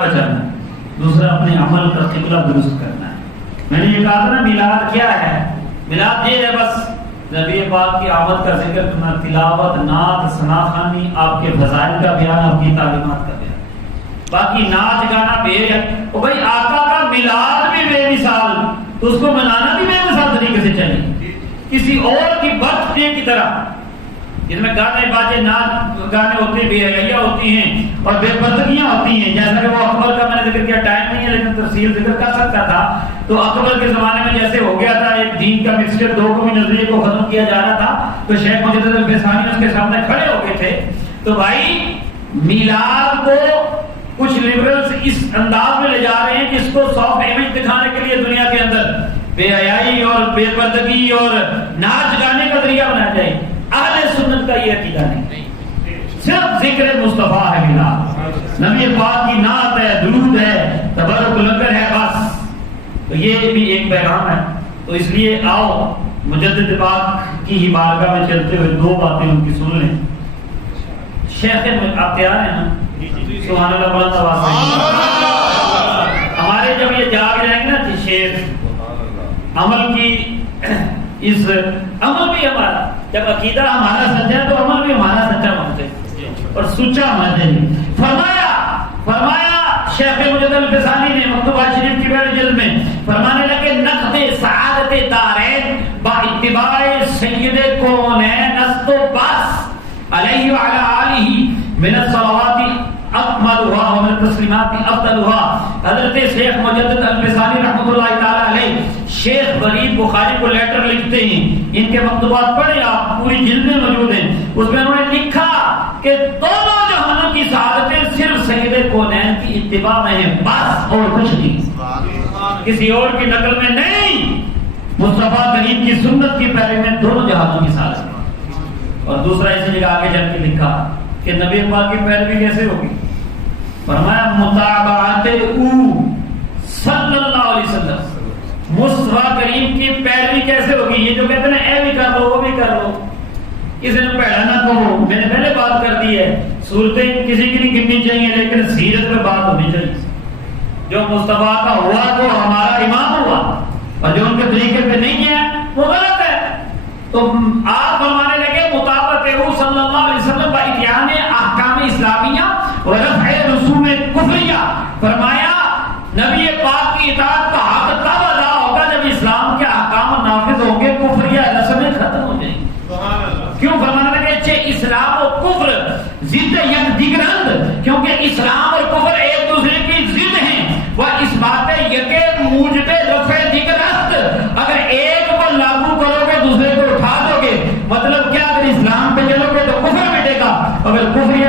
بچانا ہے، دوسرا اپنے عمل کا قبلہ درست کرنا ہے۔ میں نے یہ کہا تھا نا میلاد کیا ہے؟ میلاد یہ ہے بس نبی پاک کی آمد کا ذکر کرنا، تلاوت، نعت، ثناخوانی، آپ کے فضائل کا بیان، آپ کی تعلیمات کا بیان۔ باقی ناچ گانا او بھائی آقا کا میلاد بھی بے مثال، تو اس کو منانا بھی بے مثال طریقے سے چاہیے، کسی اور کی برتھ ڈے کی طرح جن میں گانے باجے ناچ گانے ہوتے بے حیائی ہوتی ہیں اور بے پردگیاں ہوتی ہیں، جیسا کہ وہ اکبر کا میں نے ذکر کیا، ٹائم نہیں ہے لیکن تفصیل ذکر کر سکتا تھا۔ تو اکبر کے زمانے میں جیسے ہو گیا تھا ایک دین کا مکسچر، دو قومی نظریے کو ختم کیا جا رہا تھا، تو شیخ مجدد الفسانی اس کے سامنے کھڑے ہو گئے تھے۔ تو بھائی میلاد کو کچھ لبرلز اس انداز میں لے جا رہے ہیں کہ اس کو سافٹ امیج دکھانے کے لیے دنیا کے اندر بے حیائی اور بے پردگی اور ناچ گانے کا ذریعہ بنایا جائے۔ اہل سنت کا یہ عقیدہ نہیں، صرف ذکر مصطفیٰ ہے میلاد، نبی پاک کی نعت ہے، درود ہے، تبرک لنگر ہے، بس۔ تو یہ بھی ایک پیغام ہے۔ تو اس لیے آؤ مجدد پاک کی ہی بارگاہ میں چلتے ہوئے دو باتیں ان کی سن لیں۔ شیخ آپ تیار ہیں نا؟ سبحان اللہ بلند آواز سے۔ ہمارے جب یہ جاگ جائیں گے نا شیر عمل کی، اس عمل بھی ہمارا، جب عقیدہ ہمارا سچا ہے تو عمل بھی ہمارا سچا مانتے اور سچا مانتے ہیں۔ فرمایا شیخ مجدد الفسانی نے مکتوبات شریف کی پہلی جلد میں فرمانے لگے، نقد سعادت دارین با اتباع سید کونین است و بس علیہ وعلی آلہ من الصلوات اکملها ومن التسلیمات افضلها۔ حضرت شیخ مجدد الفسانی رحمۃ اللہ تعالی علیہ شیخ غریب بخاری کو لیٹر لکھتے ہیں، ان کے مکتوبات پڑھیں آپ، پوری جلد میں موجود ہیں۔ اس میں انہوں نے لکھا کہ دونوں جہانوں کی سعادتیں صرف سید کونین کی اتباع میں ہیں، بس اور کچھ نہیں، کسی اور کی نقل میں نہیں، مصطفیٰ کریم کی سنت کی پیروی میں دونوں جہانوں کی سعادت۔ اور دوسرا اسی جگہ آگے چل کے لکھا کہ نبی پاک کی پیروی کیسے ہوگی؟ فرمایا متابعت او صلی اللہ علیہ وسلم، مصطفیٰ کریم کی پیروی کیسے ہوگی؟ یہ جو کہتے ہیں نا اے بھی کر لو وہ بھی کر لو، کسی نے پڑھا نہ کہو، میں نے پہلے بات کر دی ہے، صورتیں کسی کی نہیں گننی چاہیے لیکن سیرت پہ بات ہونی چاہیے۔ جو مصطفیٰ کا ہوا تو ہمارا امام ہوا، اور جو ان کے طریقے پہ نہیں ہے وہ غلط ہے۔ تو آپ فرمانے لگے مطابقت صلی اللہ علیہ وسلم باتیان احکام اسلامیہ و رفع رسوم کفریہ۔ فرمایا نبی پاک کی اطاعت کا حق تب ادا ہوگا جب اسلام کے احکام نافذ ہوں گے، کفریہ رسمیں ختم ہو جائیں گی۔ کیوں فرمانے لگے چھ اسلام و کفر ضد یک دیگرند، کیونکہ اسلام اور کفر ایک دوسرے کی ضد ہیں، وہ اس بات یکے موجب رفع دیگر است، اگر ایک کو لاگو کرو گے دوسرے کو اٹھا دو گے، مطلب کیا؟ اگر اسلام پہ چلو گے تو کفر مٹے گا، اگر کفریہ